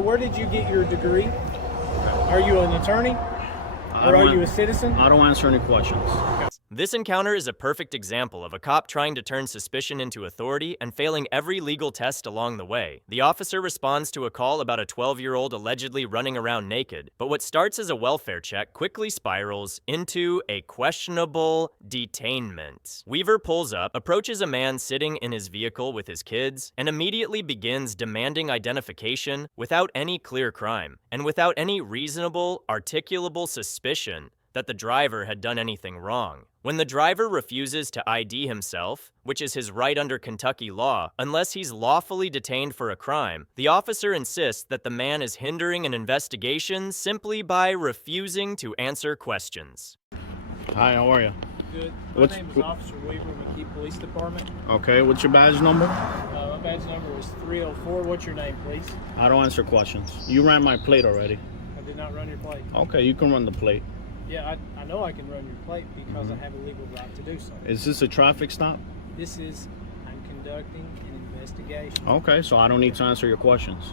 Where did you get your degree? Are you an attorney? Or are you a citizen? I don't answer any questions. This encounter is a perfect example of a cop trying to turn suspicion into authority and failing every legal test along the way. The officer responds to a call about a 12-year-old allegedly running around naked, but what starts as a welfare check quickly spirals into a questionable detainment. Weaver pulls up, approaches a man sitting in his vehicle with his kids, and immediately begins demanding identification without any clear crime, and without any reasonable, articulable suspicion that the driver had done anything wrong. When the driver refuses to ID himself, which is his right under Kentucky law, unless he's lawfully detained for a crime, the officer insists that the man is hindering an investigation simply by refusing to answer questions. Hi, how are you? Good. My name is Officer Weaver, McKee Police Department. Okay, what's your badge number? My badge number is 304. What's your name, please? I don't answer questions. You ran my plate already. I did not run your plate. Okay, you can run the plate. Yeah, I know I can run your plate because I have a legal right to do so. Is this a traffic stop? This is, I'm conducting an investigation. Okay, so I don't need to answer your questions.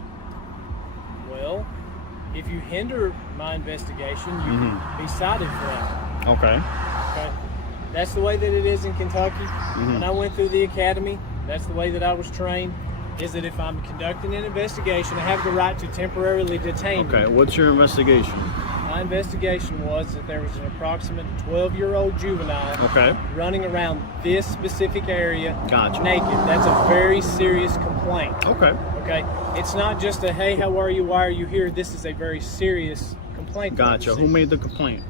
Well, if you hinder my investigation, you can be cited for that. Okay. Okay. That's the way that it is in Kentucky. When I went through the academy, that's the way that I was trained, is that if I'm conducting an investigation, I have the right to temporarily detain you. Okay, what's your investigation? My investigation was that there was an approximate 12-year-old juvenile running around this specific area naked. That's a very serious complaint. Okay. It's not just a, hey, how are you? Why are you here? This is a very serious complaint. Gotcha. Who made the complaint?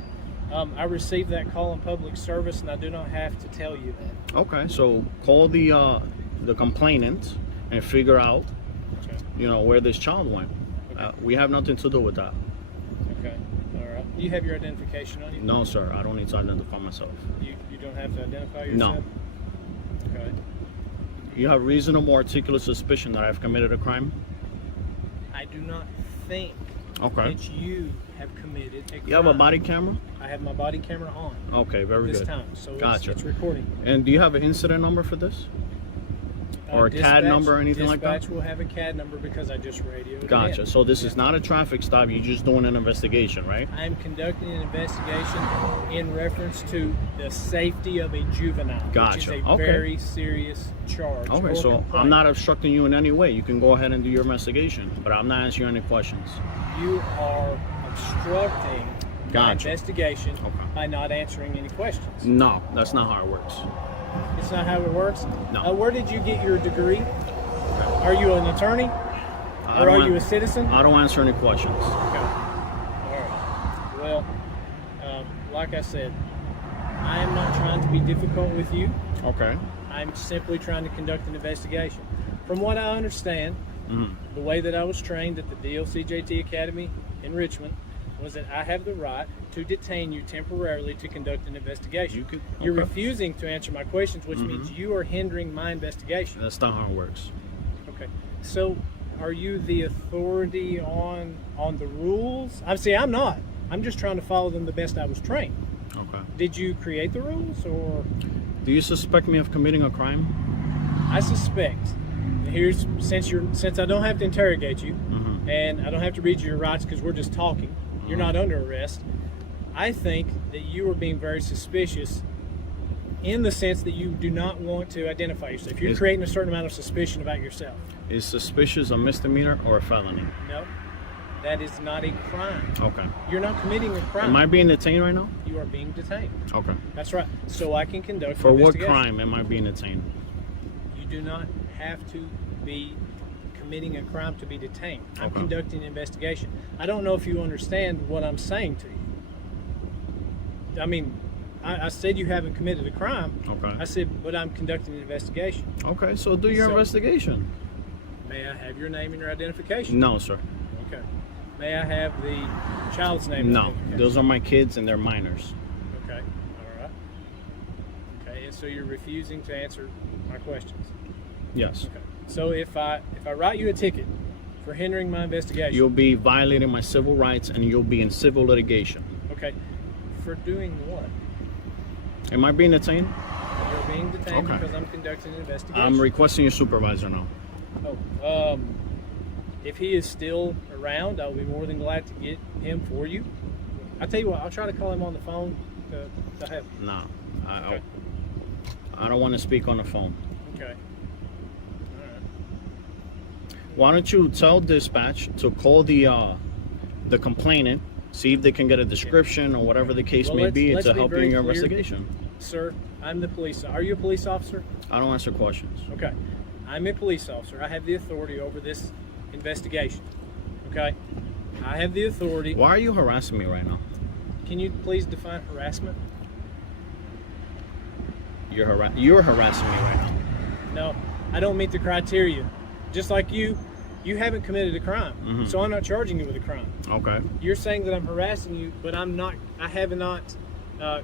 I received that call in public service, and I do not have to tell you that. Okay, so call the complainant and figure out, where this child went. We have nothing to do with that. Okay. All right. Do you have your identification on you? No, sir. I don't need to identify myself. You don't have to identify yourself? No. Okay. You have reasonable articulate suspicion that I've committed a crime? I do not think that you have committed a crime. You have a body camera? I have my body camera on. Okay, very good. This time, so Gotcha. it's recording. And do you have an incident number for this? Or a CAD number or anything like that? Dispatch will have a CAD number because I just radioed Gotcha. it in. So this is not a traffic stop. You're just doing an investigation, right? I am conducting an investigation in reference to the safety of a juvenile, Gotcha. which is a very serious charge. Okay, so complaint. I'm not obstructing you in any way. You can go ahead and do your investigation, but I'm not answering any questions. You are obstructing my investigation by not answering any questions. No, that's not how it works. It's not how it works? No. Where did you get your degree? Are you an attorney? Or are you a citizen? I don't answer any questions. Okay. All right. Well, like I said, I am not trying to be difficult with you. Okay. I'm simply trying to conduct an investigation. From what I understand, the way that I was trained at the DLCJT Academy in Richmond was that I have the right to detain you temporarily to conduct an investigation. You're refusing to answer my questions, which means you are hindering my investigation. That's not how it works. Okay. So, are you the authority on the rules? I'm not. I'm just trying to follow them the best I was trained. Okay. Did you create the rules, or? Do you suspect me of committing a crime? I suspect. Since I don't have to interrogate you, and I don't have to read you your rights because we're just talking. You're not under arrest. I think that you are being very suspicious in the sense that you do not want to identify yourself. You're creating a certain amount of suspicion about yourself. Is suspicious a misdemeanor or a felony? No, that is not a crime. Okay. You're not committing a crime. Am I being detained right now? You are being detained. Okay. That's right. So I can conduct For an what investigation. crime am I being detained? You do not have to be committing a crime to be detained. I'm conducting an investigation. I don't know if you understand what I'm saying to you. I mean, I said you haven't committed a crime. Okay. I said, but I'm conducting an investigation. Okay, so do your investigation. May I have your name and your identification? No, sir. Okay. May I have the child's name? No, those are my kids and they're minors. Okay. All right. Okay, and so you're refusing to answer my questions? Yes. Okay. So if I write you a ticket for hindering my investigation, you'll be violating my civil rights and you'll be in civil litigation. Okay. For doing what? Am I being detained? You're being detained because I'm conducting an investigation. I'm requesting your supervisor now. Oh, if he is still around, I'll be more than glad to get him for you. I'll tell you what, I'll try to call him on the phone to have. No, Okay. I don't want to speak on the phone. Okay. All right. Why don't you tell dispatch to call the complainant, see if they can get a description or whatever the case Well, may be let's to be help you very in your clear. investigation. Sir, I'm the police. Are you a police officer? I don't answer questions. Okay. I'm a police officer. I have the authority over this investigation. Okay? I have the authority. Why are you harassing me right now? Can you please define harassment? You're harassing me right now. No, I don't meet the criteria. Just like you haven't committed a crime. So I'm not charging you with a crime. Okay. You're saying that I'm harassing you, but I have not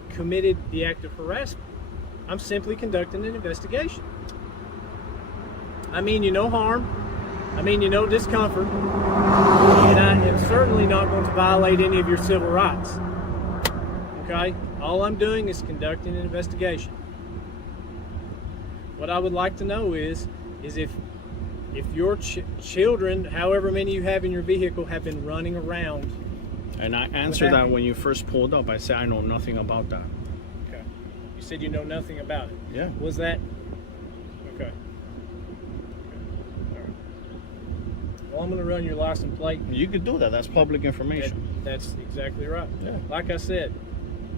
committed the act of harassment. I'm simply conducting an investigation. I mean you no harm. I mean you no discomfort. And I am certainly not going to violate any of your civil rights. Okay? All I'm doing is conducting an investigation. What I would like to know is if your children, however many you have in your vehicle, have been running around. And I answered that when you first pulled up. I said I know nothing about that. Okay. You said you know nothing about it. Yeah. Was that? Okay. All right. Well, I'm going to run your license plate. You could do that. That's public information. That's exactly right. Yeah. Like I said,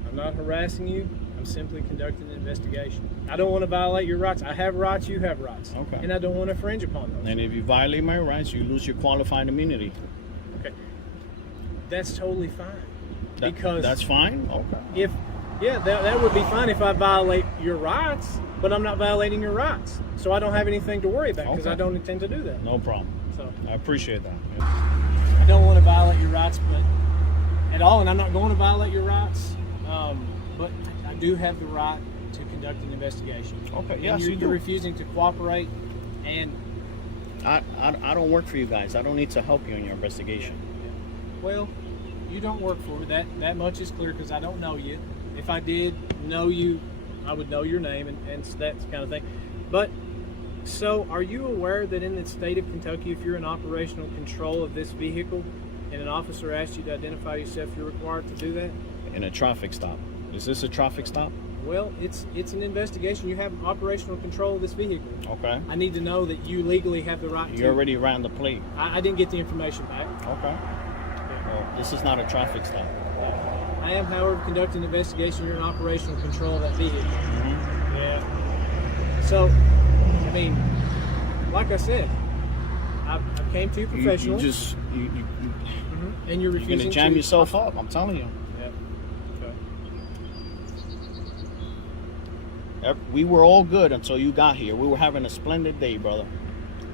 I'm not harassing you. I'm simply conducting an investigation. I don't want to violate your rights. I have rights, you have rights. Okay. And I don't want to infringe upon those. And if you violate my rights, you lose your qualified immunity. Okay. That's totally fine. Because that's fine? Okay. That would be fine if I violate your rights, but I'm not violating your rights. So I don't have anything to worry about because Okay. I don't intend to do that. No problem. So I appreciate that. I don't want to violate your rights at all, and I'm not going to violate your rights. But I do have the right to conduct an investigation. Okay, And yes, you do. you're refusing to cooperate, and I don't work for you guys. I don't need to help you in your investigation. well, you don't work for me. That much is clear because I don't know you. If I did know you, I would know your name and that kind of thing. But so, are you aware that in the state of Kentucky, if you're in operational control of this vehicle, and an officer asks you to identify yourself, you're required to do that? In a traffic stop. Is this a traffic stop? Well, it's an investigation. You have operational control of this vehicle. Okay. I need to know that you legally have the right to. You already ran the plate. I didn't get the information back. Okay. Well, this is not a traffic stop. I am, however, conducting an investigation. You're in operational control of that vehicle. Yeah. So, I mean, like I said, I came to you professional. You and you're refusing gonna jam to yourself up. I'm telling you. We were all good until you got here. We were having a splendid day, brother.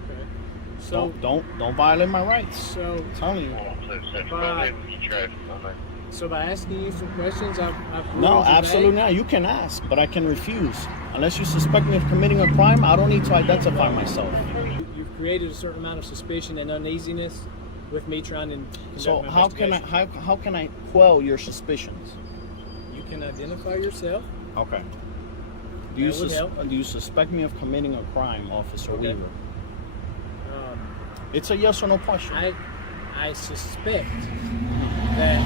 Okay. So don't violate my rights. So I'm telling you. So by asking you some questions, I've No, ruined your absolutely day? not. You can ask, but I can refuse. Unless you suspect me of committing a crime, I don't need to identify myself. You've created a certain amount of suspicion and uneasiness with me trying to conduct So my how can I quell your suspicions? You can identify yourself. Okay. That would help. Do you suspect me of committing a crime, Officer Okay. Weaver? It's a yes or no question. I suspect that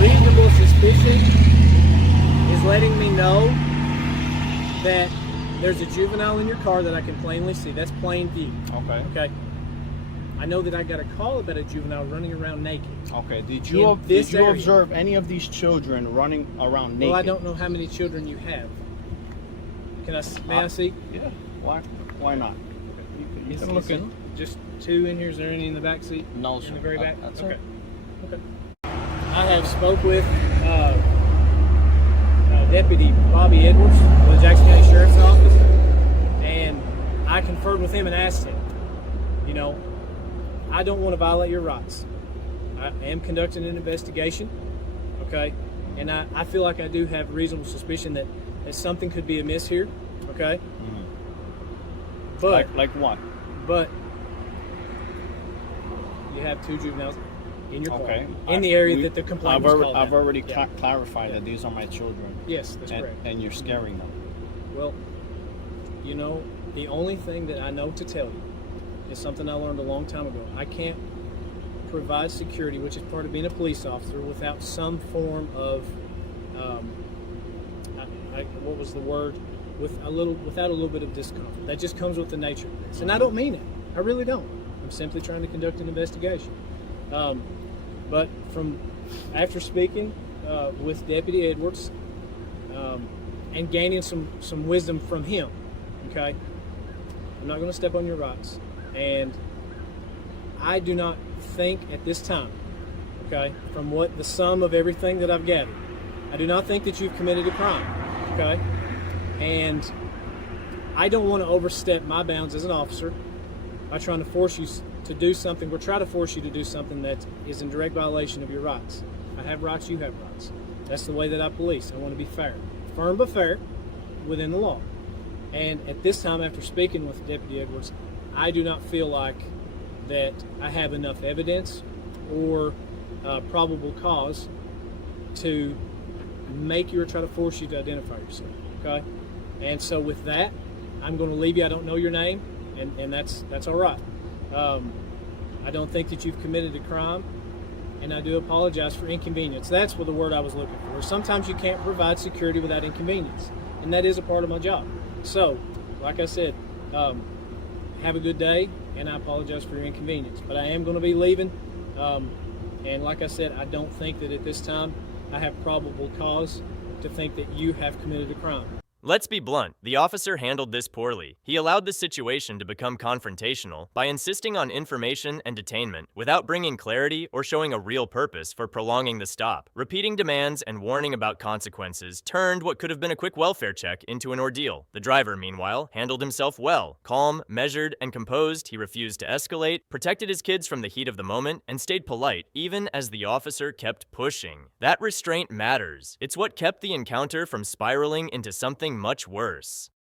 reasonable suspicion is letting me know that there's a juvenile in your car that I can plainly see. That's plain view. Okay. Okay. I know that I got a call about a juvenile running around naked. Okay. Did In you this area. observe any of these children running around naked? Well, I don't know how many children you have. May I see? Yeah. Why not? You can look in. Just two in here. Is there any in the back seat? No, In sir. the very back? That's okay. it. Okay. I have spoke with Deputy Bobby Edwards with the Jackson County Sheriff's Office, and I conferred with him and asked him, I don't want to violate your rights. I am conducting an investigation, okay? And I feel like I do have reasonable suspicion that something could be amiss here, okay? Mm-hmm. But like what? But you have two juveniles in your car, Okay. in the area that the complaint was called I've out. already Yeah. clarified that these are my children. Yes, that's correct. And you're scaring them. Well, the only thing that I know to tell you is something I learned a long time ago. I can't provide security, which is part of being a police officer, without some form of what was the word? Without a little bit of discomfort. That just comes with the nature of this, and I don't mean it. I really don't. I'm simply trying to conduct an investigation. But from after speaking with Deputy Edwards and gaining some wisdom from him, okay, I'm not going to step on your rights, and I do not think at this time, okay, from what the sum of everything that I've gathered, I do not think that you've committed a crime, okay, and I don't want to overstep my bounds as an officer by trying to force you to do something, or try to force you to do something that is in direct violation of your rights. I have rights, you have rights. That's the way that I police. I want to be fair. Firm but fair within the law. And at this time, after speaking with Deputy Edwards, I do not feel like that I have enough evidence or probable cause to make you or try to force you to identify yourself, okay? And so with that, I'm going to leave you. I don't know your name, and that's all right. I don't think that you've committed a crime, and I do apologize for inconvenience. That's what the word I was looking for. Sometimes you can't provide security without inconvenience, and that is a part of my job. So, like I said, have a good day, and I apologize for your inconvenience. But I am going to be leaving, and like I said, I don't think that at this time I have probable cause to think that you have committed a crime. Let's be blunt, the officer handled this poorly. He allowed the situation to become confrontational by insisting on information and detainment without bringing clarity or showing a real purpose for prolonging the stop. Repeating demands and warning about consequences turned what could have been a quick welfare check into an ordeal. The driver, meanwhile, handled himself well. Calm, measured, and composed, he refused to escalate, protected his kids from the heat of the moment, and stayed polite even as the officer kept pushing. That restraint matters. It's what kept the encounter from spiraling into something much worse.